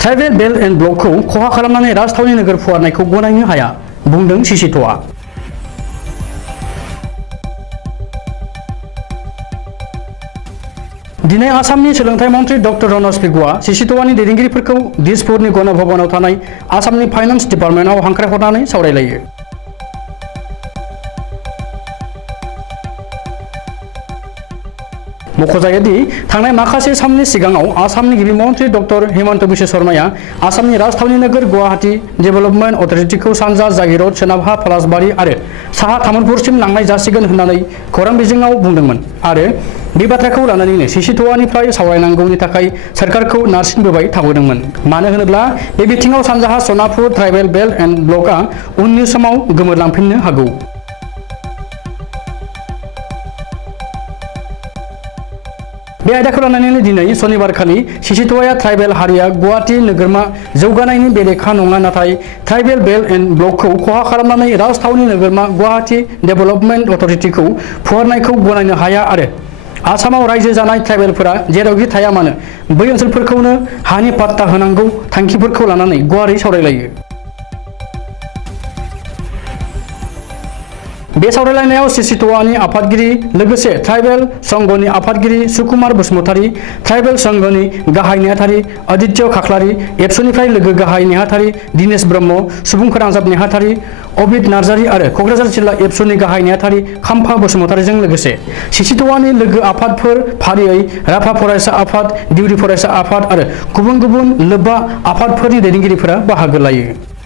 Tribal belt and ब्लकखौ खहा खालामनानै राजथावनि नोगोर फुवारनायखौ गनायनो हाया, बुंदों सिसिट'आ। दिनै आसामनि सोलोंथाइ मन्थ्रि डक्टर रनज पेगुआ सिसिट'आनि दैदेनगिरिफोरखौ दिसपुरनि गणभवनाव थानाय आसामनि फाइनान्स डिपार्टमेन्टआव हांख्रायहरनानै सावरायलायो। मख'जायोदि थांनाय माखासे साननि सिगाङाव आसामनि गिबि मन्थ्रि डक्टर हिमन्त बिश्व शर्माया आसामनि राजथावनि नोगोर गुवाहाटी डेभेलपमेन्ट अथरिटिखौ सानजा जागिरद, सोनाबहा पलासबारि आरो साहा तामुलपुरसिम लांनाय जासिगोन होननानै खौरां बिजोङाव बुंदोंमोन आरो बे बाथ्राखौ लानानैनो सिसिट'आनिफ्राय सावरायनांगौनि थाखाय सोरखारखौ नारसिनबोबाय थाबोदोंमोन। मानो होनोब्ला बे बिथिङाव सानजाहा सनापुर ट्राइबेल बेल्ट एन्ड ब्लकआ उननि समाव गोमोरलांफिननो हागौ। बे आयदाखौ लानानैनो दिनै सनिबारखालि सिसिट'आ ट्राइबेल हारिया गुवाहाटी नोगोरमा जौगानायनि बेरेखा नङा, नाथाय ट्राइबेल बेल्ट एन्ड ब्लकखौ खहा खालामनानै राजथावनि नोगोरमा गुवाहाटी डेभेलपमेन्ट अथरिटिखौ फुवारनायखौ गनायनो हाया आरो आसामाव रायजो जानाय ट्राइबेलफोरा जेरावखि थाया मानो बै ओनसोलफोरखौनो हानि पाट्टा होनांगौ थांखिफोरखौ लानानै गुवारै सावरायलायो। बे सावरायलायनायाव सिसिट'आनि आफादगिरि लोगोसे ट्राइबेल संघनि आफादगिरि सुकुमार बसुमतारी, ट्राइबेल संघनि गाहाय नेहाथारि आदित्य खाख्लारि, एबसुनिफ्राय लोगो गाहाय नेहाथारि दिनेश ब्रह्म, सुबुं फोनांजाब नेहाथारि अबिद नार्जारी आरो क'क्राझार जिल्ला एबसुनि गाहाय नेहाथारि खाम्फा बसुमतारीजों लोगोसे सिसिट'आनि लोगो आफादफोर फारियै राभा फरायसा आफाद, दिउरि फरायसा आफाद आरो गुबुन गुबुन लोब्बा आफादफोरनि दैदेनगिरिफोरा बाहागो लायो।